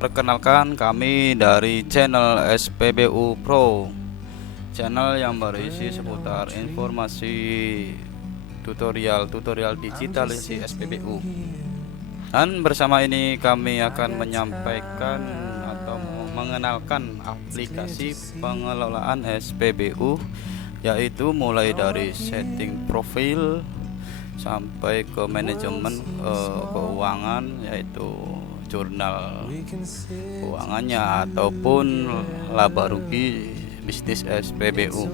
Perkenalkan, kami dari channel SPBU Pro, channel yang berisi seputar informasi tutorial digitalisasi SPBU. Dan bersama ini kami akan menyampaikan atau mengenalkan aplikasi pengelolaan SPBU, yaitu mulai dari setting profil sampai ke manajemen keuangan, yaitu jurnal keuangannya ataupun laba rugi bisnis SPBU.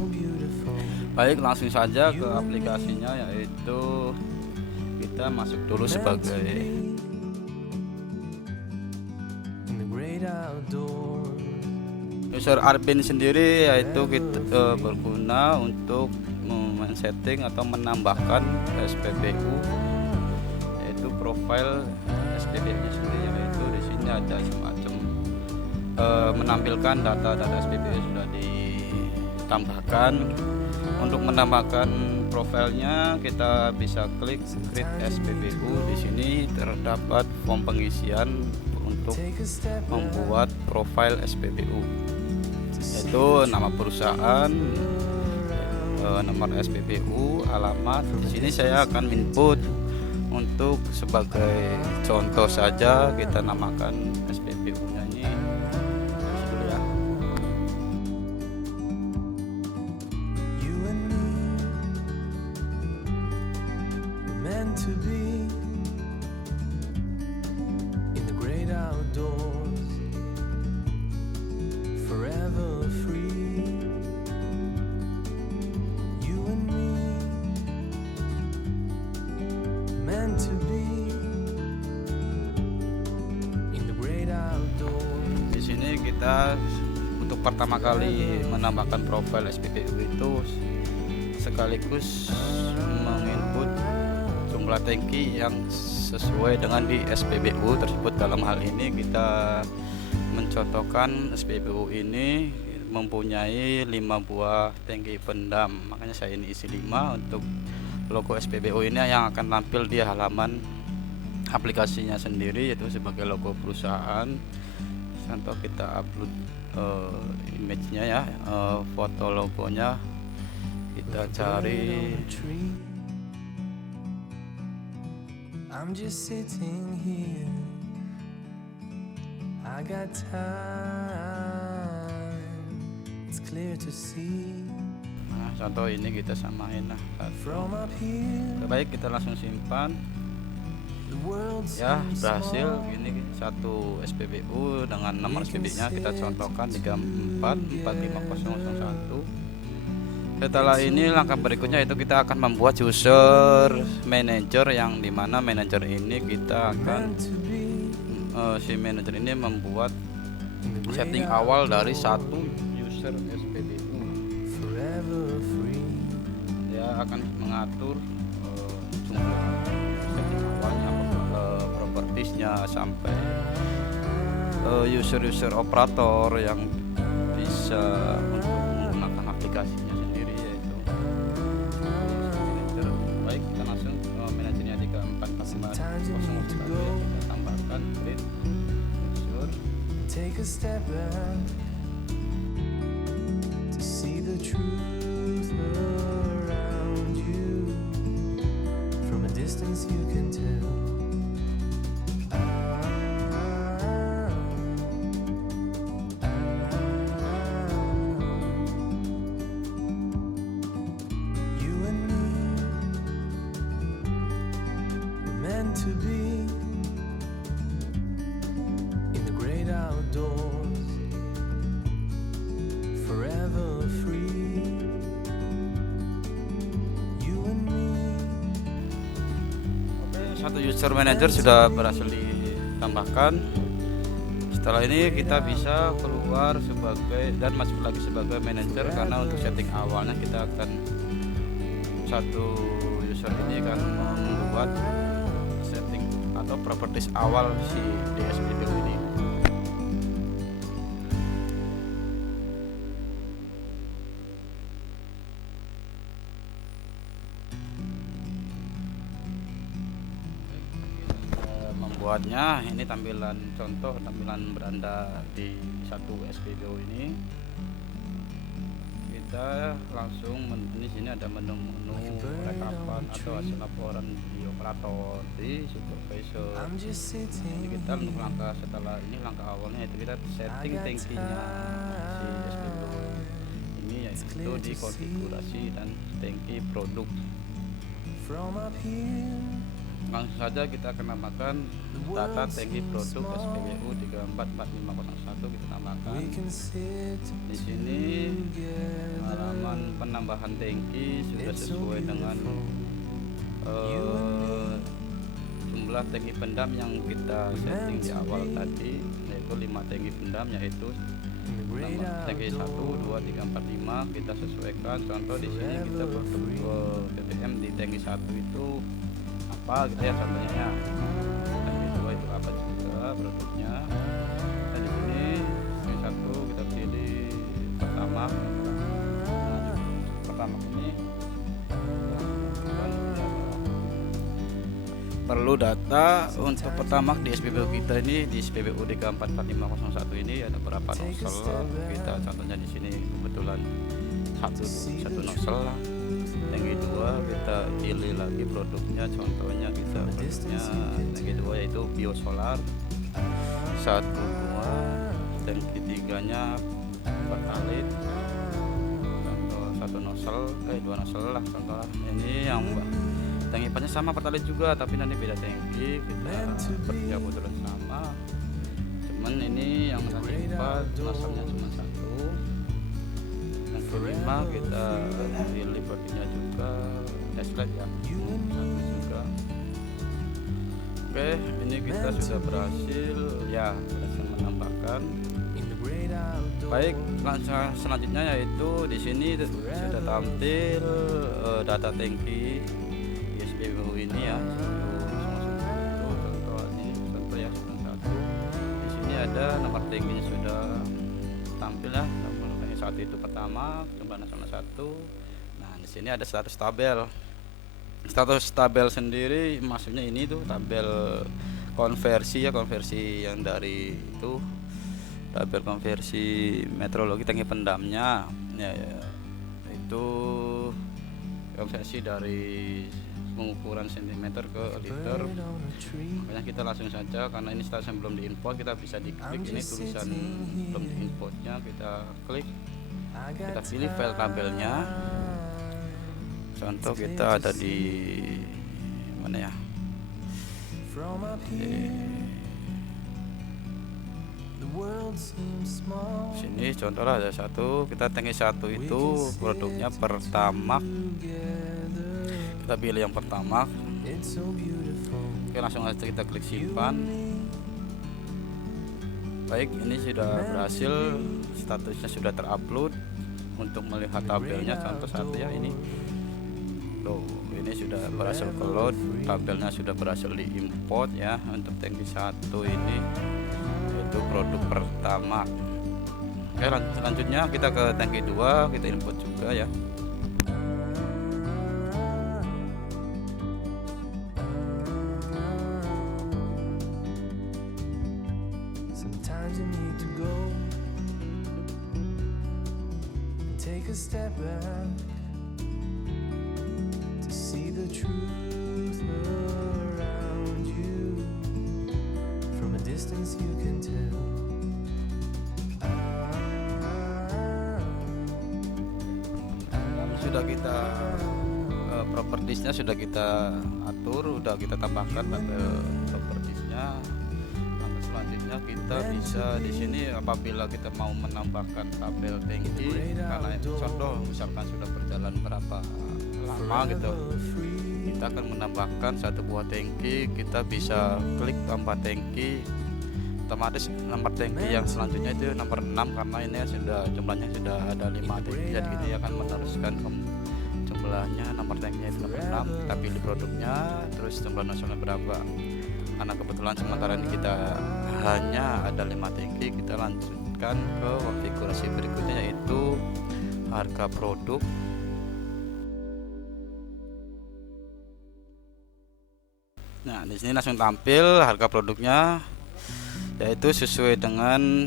Baik, langsung saja ke aplikasinya, yaitu kita masuk dulu sebagai user admin sendiri, yaitu kita berguna untuk men-setting atau menambahkan SPBU, yaitu profil SPBU sendiri, yaitu di sini ada semacam menampilkan data-data SPBU sudah ditambahkan. Untuk menambahkan profilnya, kita bisa klik create SPBU. Di sini terdapat form pengisian untuk membuat profil SPBU, yaitu nama perusahaan, nomor SPBU, alamat. Di sini saya akan input untuk sebagai contoh saja, kita namakan SPBU-nya ini dulu ya. To be in the great outdoors, forever free. You and me, meant to be in the great outdoors. Di sini kita untuk pertama kali menambahkan profil SPBU itu sekaligus menginput jumlah tangki yang sesuai dengan di SPBU tersebut. Dalam hal ini kita mencontohkan SPBU ini mempunyai 5 buah tangki pendam, makanya saya ini isi 5. Untuk logo SPBU ini yang akan tampil di halaman aplikasinya sendiri, yaitu sebagai logo perusahaan. Contoh kita upload image-nya ya, foto logonya kita cari. I'm just sitting here, I got time, it's clear to see. Nah, contoh ini kita samain lah. From up here, Baik, kita langsung simpan. the world Ya, seems berhasil. small. Ini satu SPBU dengan nomor SPB-nya kita contohkan 344501. Setelah ini langkah berikutnya itu kita akan membuat user manager, yang dimana manager ini kita akan Meant to be si manager ini membuat in the great setting awal dari satu user SPBU. forever free. Dia akan mengatur jumlah setting awalnya, propertiesnya, sampai user operator yang bisa untuk menggunakan aplikasinya sendiri, yaitu manager. Baik, kita langsung manajernya 344501. Kita tambahkan create user. Take a step back to see the truth around you. From a distance you can tell. You and me were meant to be in the great outdoors, forever free. You and me. Oke, satu user manager sudah berhasil ditambahkan. Setelah ini kita bisa keluar sebagai dan masuk lagi sebagai manager, karena untuk setting awalnya kita akan satu user ini kan membuat setting atau properties awal si DSPBU ini. buatnya. Ini tampilan contoh, tampilan beranda di satu SPBU ini. Kita langsung di sini ada menu-menu rekapan atau hasil laporan di operator, di supervisor. Jadi kita untuk langkah setelah ini, langkah awalnya itu kita setting tangkinya si SPBU ini, yaitu di konfigurasi dan tangki produk. Langsung saja kita akan namakan data tangki produk SPBU 344501. Kita namakan di sini halaman penambahan tangki sudah sesuai dengan jumlah tangki pendam yang kita setting di awal tadi, yaitu 5 tangki pendam, yaitu tangki 1, 2, 3, 4, 5 kita sesuaikan. Contoh di sini kita produk BBM di tangki 1 itu apa gitu ya, contohnya ya. Tangki 2 itu apa juga produknya. Nah, di sini tangki 1 kita pilih pertama. Nah, pertama ini perlu data untuk pertamax di SPBU kita ini, di SPBU 344501 ini ada berapa nozzle. Kita contohnya di sini kebetulan satu nozzle. Tangki 2 kita pilih lagi produknya, contohnya kita produknya tangki 2 yaitu biosolar 1, 2. Tangki 3 nya pertalit, contoh 1 nozzle, 2 nozzle lah contoh. Ini yang tangki 4 nya sama pertalit juga, tapi nanti beda tangki. Kita kerja kebetulan sama, cuman ini yang tangki 4 nozzle-nya cuma 1. Yang kelima kita pilih bodinya juga headlight ya, 1 juga. Oke, ini kita sudah berhasil menambahkan. Baik, langkah selanjutnya yaitu di sini sudah tampil data tangki di SPBU ini ya. Contoh ya, 1. Di sini ada nomor tangkinya sudah tampil ya. Nomor tangki 1 itu pertama, jumlah nasional 1. Nah, di sini ada status tabel. Status tabel sendiri maksudnya ini tuh tabel konversi ya, konversi yang dari itu tabel konversi metrologi tangki pendamnya ya, itu konversi dari pengukuran cm ke liter. Makanya kita langsung saja, karena ini statusnya belum diimport, kita bisa diklik ini tulisan belum diimportnya, kita klik, kita pilih file tabelnya. Contoh kita ada di mana ya, sini contohnya ada 1. Kita tangki 1 itu produknya pertamax, kita pilih yang pertamax. Oke, langsung aja kita klik simpan. Baik, ini sudah berhasil, statusnya sudah terupload. Untuk melihat tabelnya contoh 1 ya, ini loh, ini sudah berhasil ke load, tabelnya sudah berhasil diimport ya. Untuk tangki 1 ini yaitu produk pertama. Oke, selanjutnya kita ke tangki 2, kita input juga ya. Sometimes you need to go and take a step back to see the truth around you. From a distance you can tell. Sudah kita propertiesnya sudah kita atur, udah kita tambahkan tabel propertiesnya. Langkah selanjutnya kita bisa di sini apabila kita mau menambahkan tabel tangki, karena itu contoh misalkan sudah berjalan berapa lama gitu, kita akan menambahkan 1 buah tangki. Kita bisa klik tambah tangki, otomatis nomor tangki yang selanjutnya itu nomor 6, karena ini sudah jumlahnya sudah ada 5 tangki, jadi kita akan meneruskan jumlahnya nomor tangkinya itu nomor 6. Kita pilih produknya, terus jumlah nasional berapa. Karena kebetulan sementara ini kita hanya ada 5 tangki, kita lanjutkan ke konfigurasi berikutnya yaitu harga produk. Nah, di sini langsung tampil harga produknya, yaitu sesuai dengan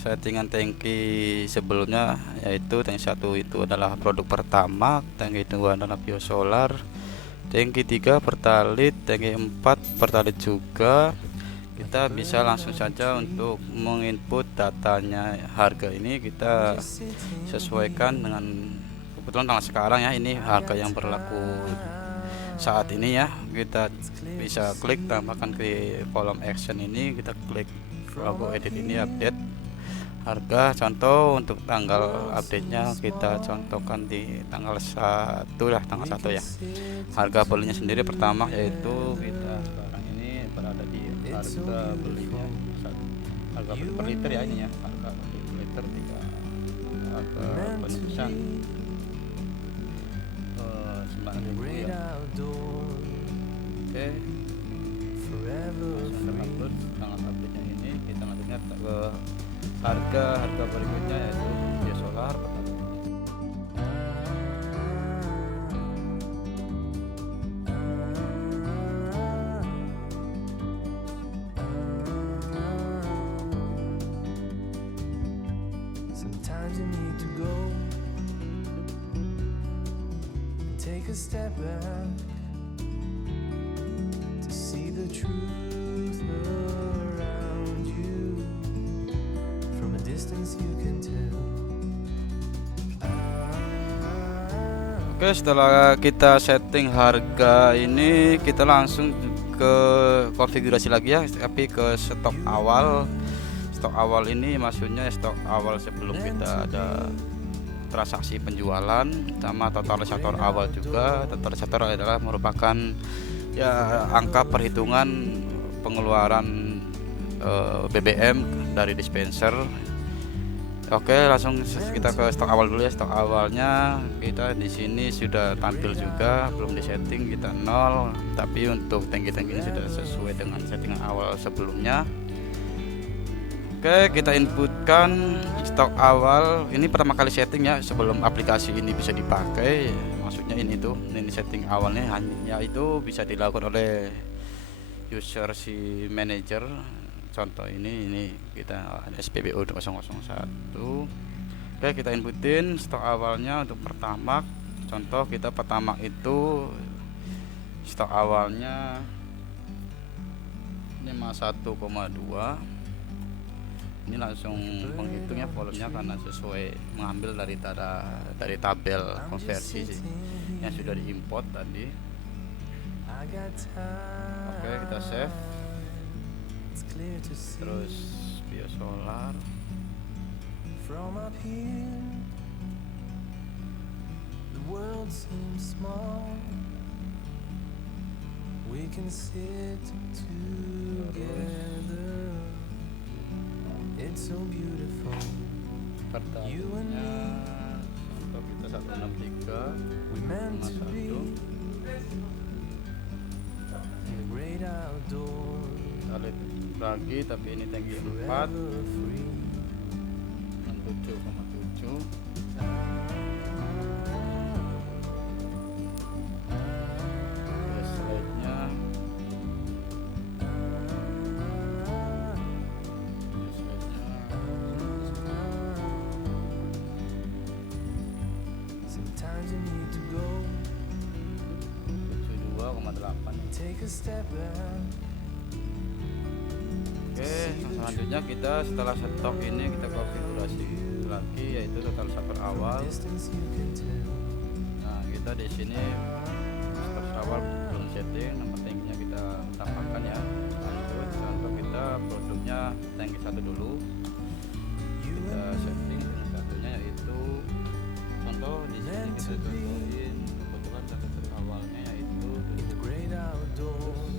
settingan tangki sebelumnya, yaitu tangki 1 itu adalah produk pertama, tangki 2 adalah biosolar, tangki 3 pertalite, tangki 4 pertalite juga. Kita bisa langsung saja untuk menginput datanya. Harga ini kita sesuaikan dengan kebetulan tanggal sekarang ya, ini harga yang berlaku saat ini ya. Kita bisa klik tambahkan ke kolom action ini, kita klik logo edit ini, update harga. Contoh untuk tanggal update nya kita contohkan di tanggal 1 lah, tanggal 1 ya. Harga belinya sendiri pertama yaitu kita sekarang ini berada di harga belinya harga per liter ya, ini ya, harga per liter 3, harga penebusan 9.000 ya. Oke, langsung upload tanggal update nya ini. Kita lanjutnya ke harga berikutnya yaitu biosolar. Sometimes you need to go and take a step back to see the truth around you. From a distance you can tell. Oke, setelah kita setting harga ini, kita langsung ke konfigurasi lagi ya, tapi ke stok awal. Stok awal ini maksudnya stok awal sebelum kita ada transaksi penjualan, sama totalisator awal juga. Totalisator adalah merupakan ya angka perhitungan pengeluaran BBM dari dispenser. Oke, langsung kita ke stok awal dulu ya. Stok awalnya kita di sini sudah tampil juga, belum disetting, kita 0, tapi untuk tangki-tangkinya sudah sesuai dengan settingan awal sebelumnya. Oke, kita inputkan stok awal. Ini pertama kali setting ya, sebelum aplikasi ini bisa dipakai. Maksudnya ini setting awalnya hanya itu bisa dilakukan oleh user si manager. Contoh ini kita SPBO 001. Oke, kita inputin stok awalnya untuk Pertamax. Contoh kita Pertamax itu stok awalnya 51,2. Ini langsung menghitungnya volumenya karena sesuai mengambil dari tabel konversi yang sudah diimport tadi. Oke, kita save. Terus biosolar. From up here, the world seems small. We can sit together. It's so beautiful. Pertamanya untuk kita 163 We meant to be 51. in the great outdoors. Lagi tapi ini tangki 4 Forever free. 67,7. Slide-nya Sometimes you need to go 72,8. take a step back. Oke, selanjutnya kita setelah stok ini kita konfigurasi lagi, yaitu totalisator awal. Distance you can tell. Nah, kita di sini stok awal belum setting, nomor tangkinya kita tambahkan ya. Lanjut, contoh kita produknya tangki 1 dulu. Kita setting dengan satunya yaitu contoh di sini kita contohin kebetulan totalisator awalnya yaitu In the great outdoors,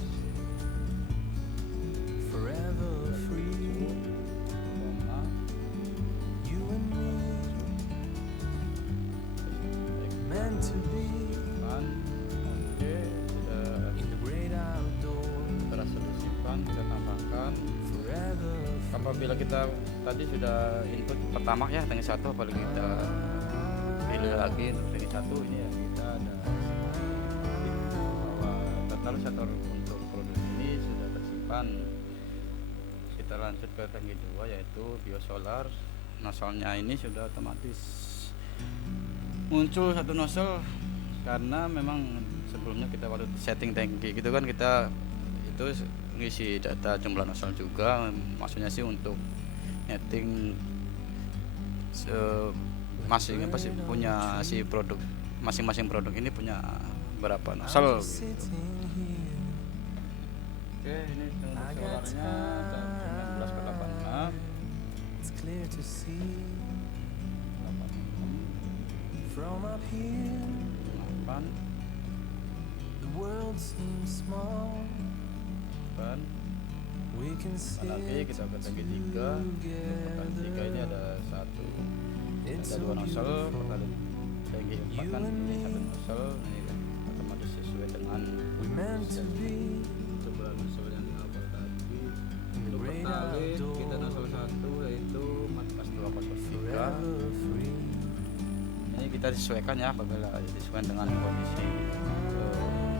forever free. You and me, meant to be Oke, sudah in the great outdoors, tersolusikan, kita tambahkan. forever Apabila kita tadi sudah input pertama ya tangki 1, apalagi kita pilih lagi untuk tangki 1 ini ya, kita ada bahwa totalisator untuk produksi depan. Kita lanjut ke tangki 2 yaitu biosolar. Nozzle-nya ini sudah otomatis muncul satu nozzle, karena memang sebelumnya kita waktu setting tangki gitu kan, kita itu ngisi data jumlah nozzle juga, maksudnya sih untuk setting masing pasti punya si produk, masing-masing produk ini punya berapa nozzle gitu. Oke, ini untuk solarnya 19/86. It's clear to see from up here. 8 The world seems small. ban. We can sit Lagi kita ke tangki 3. Tangki 3 ini ada dua nozzle. Kali tangki 4 kan ini satu nozzle, ini kan otomatis sesuai dengan we meant to be jumlah nozzle yang awal tadi. in the Untuk great pertalite outdoors, kita nozzle 1 yaitu 14203. forever free. Ini kita disesuaikan ya, apabila disesuaikan dengan kondisi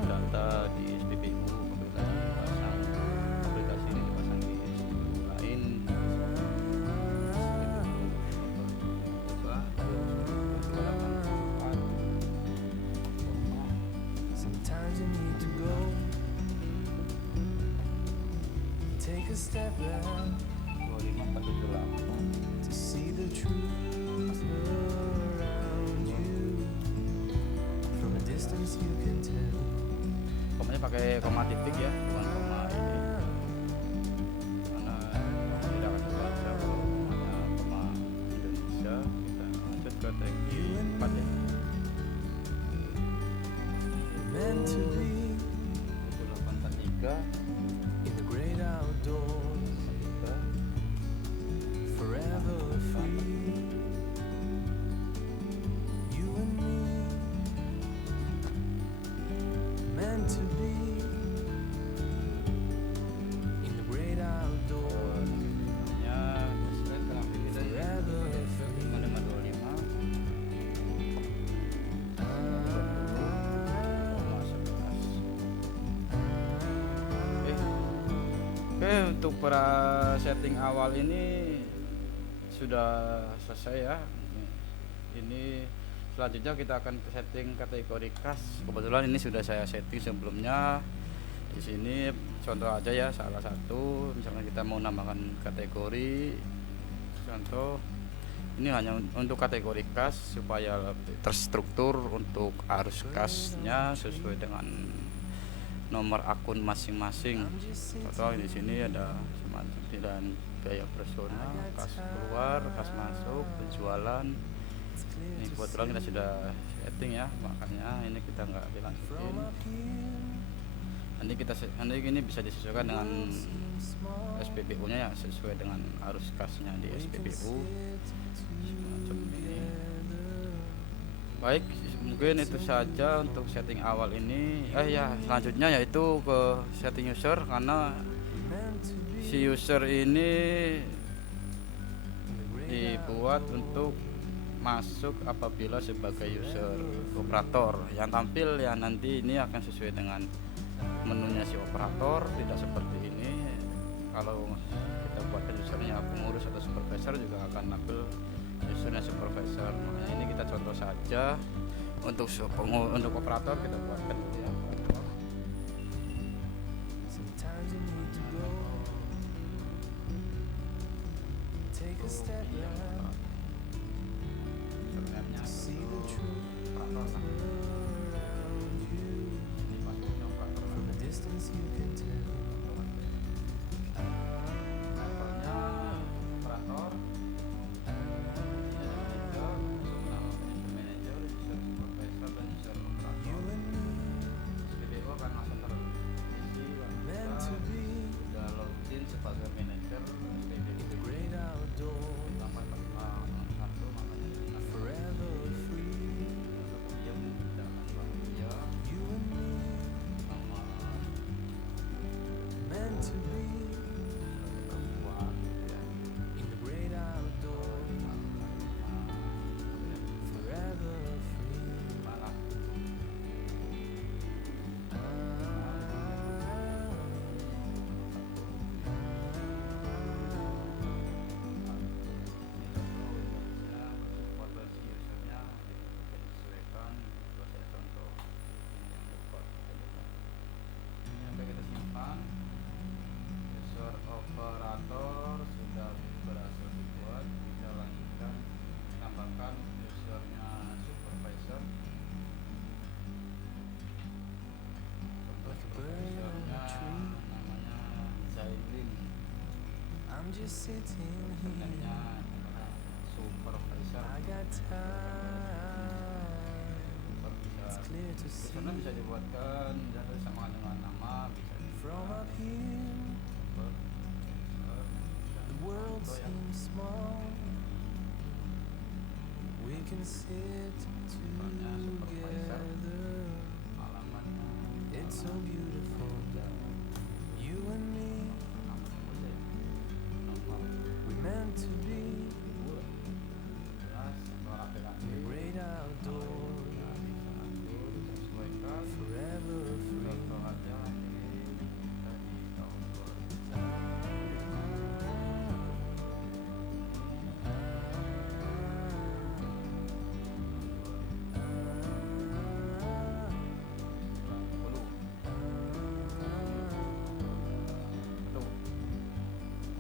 data di SPBU. Apabila dipasang aplikasi ini dipasang di SPBU lain, Sometimes you need to go, take a step back 25478. to see the truth around you. From a distance you can tell. Komanya pakai koma titik ya, bukan koma ini, karena tidak akan terbaca kalau komanya koma Indonesia. Kita lanjut ke tangki 4 ya, Meant to be 7843. in the great outdoors, forever free. You and me, meant to be in the great outdoors, Ya, sesuai dengan kita ya, forever free. 5525. Oke, untuk para setting awal ini sudah selesai ya. Ini selanjutnya kita akan setting kategori kas. Kebetulan ini sudah saya setting sebelumnya. Di sini contoh aja ya, salah satu misalnya kita mau nambahkan kategori. Contoh ini hanya untuk kategori kas supaya lebih terstruktur untuk arus kasnya sesuai dengan nomor akun masing-masing. Contoh di sini ada semacam dan biaya operasional, kas keluar, kas masuk, penjualan. Ini kebetulan kita sudah setting ya, makanya ini kita nggak dilanjutin. Nanti ini bisa disesuaikan dengan SPBU-nya ya, sesuai dengan arus kasnya di SPBU. Semacam ini. Baik, mungkin itu saja untuk setting awal ini. Ya, selanjutnya yaitu ke setting user, karena si user ini dibuat untuk masuk apabila sebagai user operator. Yang tampil ya nanti ini akan sesuai dengan menunya si operator, tidak seperti ini. Kalau kita buatkan usernya pengurus atau supervisor juga akan tampil usernya supervisor. Makanya ini kita contoh saja. Untuk operator kita buatkan dulu ya. Sometimes you need to go, take a step back Sebenarnya to see the truth operator lah. around you. Ini pastinya operator lah. From a distance you can tell. Levelnya operator. Manager, user supervisor dan user You operator. and me, SPBU akan langsung terisi meant to kita be sudah login sebagai manajer in the SPBU. great outdoors, Ditambah 1 makanya forever free. just sitting sebenarnya here. supervisor I got time. It's clear to di see sana bisa dibuatkan dan sama dengan nama bisa from up here. The world seems small. We can sit together. alamatnya It's so beautiful. You and me, we meant to be in the great outdoors, forever free.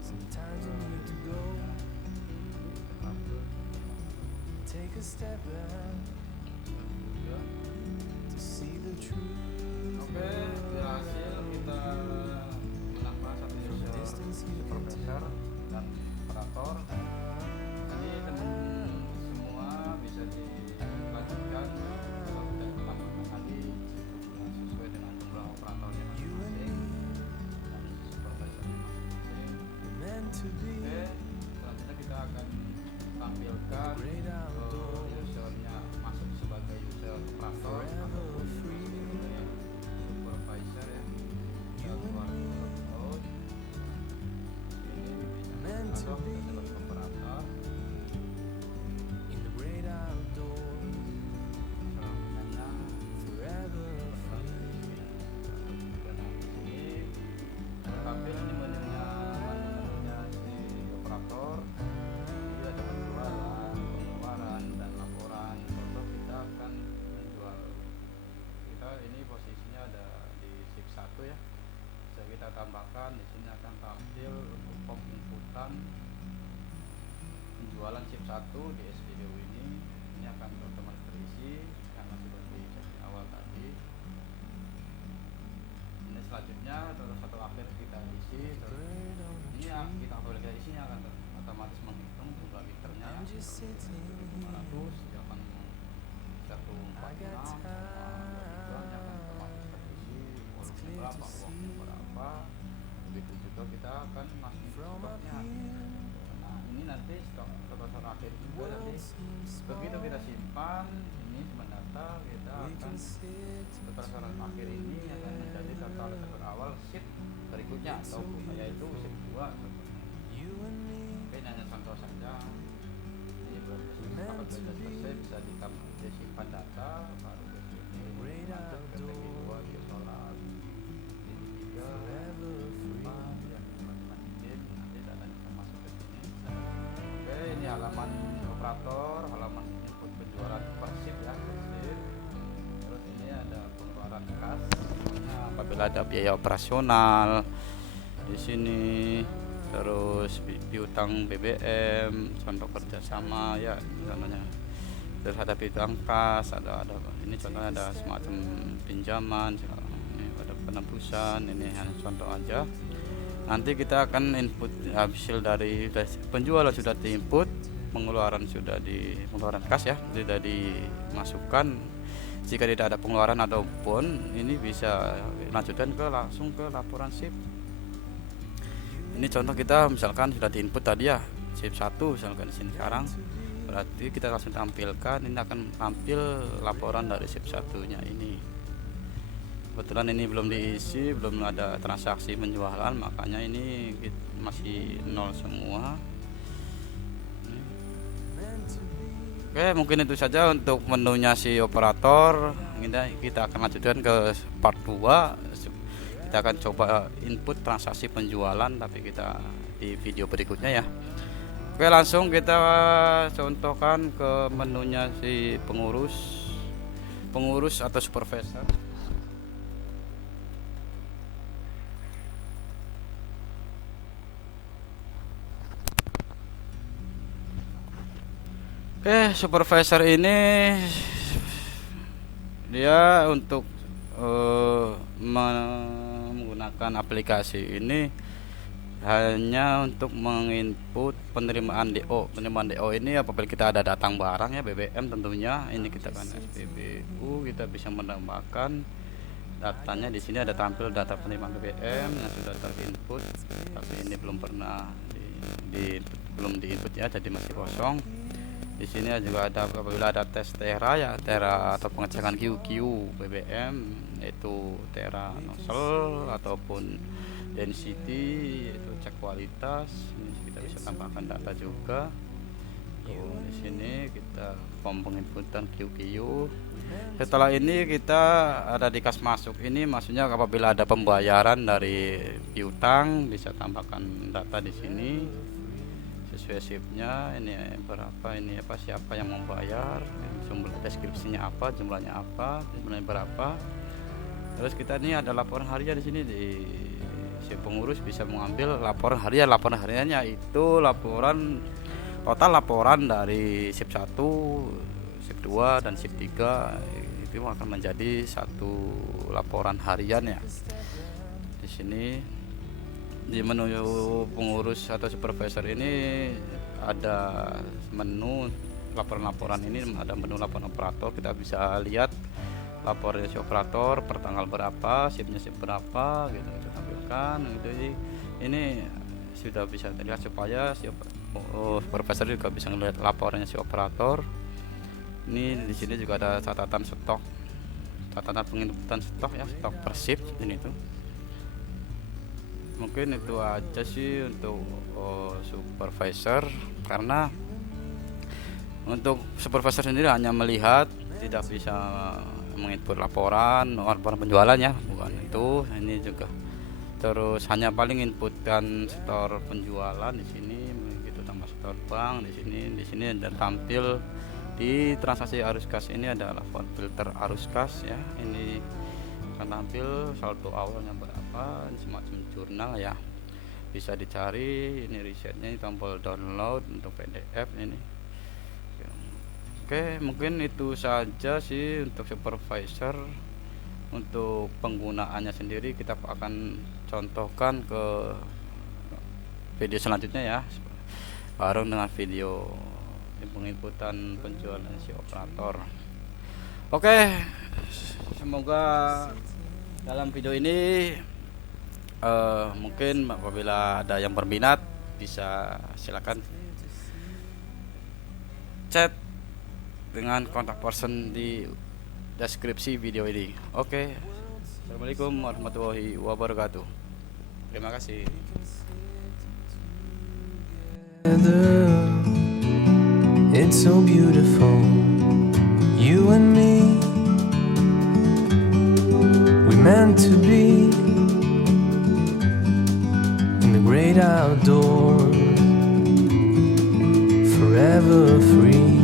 Sometimes you need to go, take a step back to see the truth. Oke, berhasil kita menambah satu From a user distance you can supervisor tell. dan operator. Jadi teman semua bisa dilanjutkan kalau kita tambahkan tadi sesuai dengan jumlah operatornya You and masing-masing me, dan supervisornya masing-masing. we meant to be Oke, selanjutnya kita akan tampilkan great outdoors, usernya masuk sebagai user operator forever ataupun free. supervisor ya. You and me, Out. Ini meant to atau be kita sebagai operator. in the great outdoors, Selanjutnya forever free. tampil ini menunya si operator. Jadi ada penjualan, pengeluaran dan laporan. Contoh kita akan menjual. Kita ini posisinya ada di shift 1 ya. Bisa kita tambahkan di sini akan tampil untuk form inputan penjualan shift 1 di SPBU ini akan otomatis terisi karena sudah di setting awal tadi. Ini selanjutnya terus satu akhir kita isi terus Bird on a ini ya, tree. kita apabila kita isinya akan otomatis menghitung jumlah liternya I'm just sitting here. 500 dia akan 146 dia akan otomatis terisi volumenya berapa uangnya berapa begitu juga kita akan masukin From up stoknya. here, Nah ini nanti stok akhir the juga world nanti seems begitu small. kita simpan ini mendata kita We akan can sit berdasarkan akhir ini akan menjadi total data awal shift berikutnya atau yaitu shift 2 contohnya. you and me, Oke ini hanya contoh saja ini belum bisa disimpan data baru ke sini Great masuk ke TG 2 dia sholat ini 3 forever free. yang dimasukin nanti datanya akan masuk ke sini. Oke ini halaman operator halaman input penjualan per shift ya per shift. Terus ini ada pengeluaran kas semuanya apabila ada biaya operasional di sini terus piutang BBM contoh kerjasama ya contohnya terus ada piutang kas ada ini contohnya ada semacam pinjaman ini ada penebusan ini hanya contoh aja. Nanti kita akan input hasil dari penjualan sudah diinput pengeluaran kas ya sudah dimasukkan. Jika tidak ada pengeluaran ataupun ini bisa lanjutkan langsung ke laporan shift. Ini contoh kita misalkan sudah diinput tadi ya shift 1 misalkan di sini sekarang berarti kita langsung tampilkan ini akan tampil laporan dari shift 1-nya ini. Kebetulan ini belum diisi, belum ada transaksi penjualan makanya ini masih nol semua. Oke, mungkin itu saja untuk menunya si operator. Kita akan lanjutkan ke part 2. Kita akan coba input transaksi penjualan tapi kita di video berikutnya ya. Oke, langsung kita contohkan ke menunya si pengurus atau supervisor. Oke, supervisor ini dia untuk menggunakan aplikasi ini hanya untuk menginput penerimaan DO. Penerimaan DO ini apabila kita ada datang barang ya BBM tentunya, ini kita kan SPBU, kita bisa menambahkan datanya. Di sini ada tampil data penerimaan BBM yang sudah terinput, tapi ini belum pernah belum diinput ya, jadi masih kosong. Di sini juga ada apabila ada tes Tera ya, Tera atau pengecekan QQ BBM, yaitu Tera nozzle ataupun density, yaitu cek kualitas. Ini kita bisa tambahkan data juga. Di sini kita form penginputan QQ. Setelah ini kita ada di kas masuk. Ini maksudnya apabila ada pembayaran dari piutang, bisa tambahkan data di sini sesuai shiftnya. Ini berapa, ini apa, siapa yang membayar, jumlah deskripsinya apa, jumlahnya apa, jumlahnya berapa. Terus kita ini ada laporan harian di sini. Di si pengurus bisa mengambil laporan harian. Laporan hariannya itu laporan total laporan dari shift 1, shift 2 dan shift 3 itu akan menjadi satu laporan harian ya. Di sini di menu pengurus atau supervisor ini ada menu laporan-laporan. Ini ada menu laporan operator, kita bisa lihat laporan si operator per tanggal berapa, shiftnya shift berapa gitu, kita tampilkan gitu. Ini sudah bisa terlihat supaya si supervisor juga bisa melihat laporannya si operator. Ini di sini juga ada catatan stok, catatan penginputan stok ya, stok per shift ini tuh. Mungkin itu aja sih untuk supervisor, karena untuk supervisor sendiri hanya melihat, tidak bisa menginput laporan penjualan ya, bukan itu. Ini juga terus hanya paling inputkan store penjualan di sini, begitu tambah store bank di sini ada tampil di transaksi arus kas. Ini adalah filter arus kas ya, ini akan tampil saldo awalnya berapa, ini semacam jurnal ya, bisa dicari. Ini risetnya, ini tombol download untuk PDF ini. Oke, mungkin itu saja sih untuk supervisor. Untuk penggunaannya sendiri kita akan contohkan ke video selanjutnya ya, bareng dengan video penginputan penjualan si operator. Oke, semoga dalam video ini mungkin apabila ada yang berminat bisa silakan chat dengan kontak person di deskripsi video ini. Oke, assalamualaikum warahmatullahi wabarakatuh. Terima kasih. It's so beautiful, you and me. We meant to be in the great outdoors, forever free.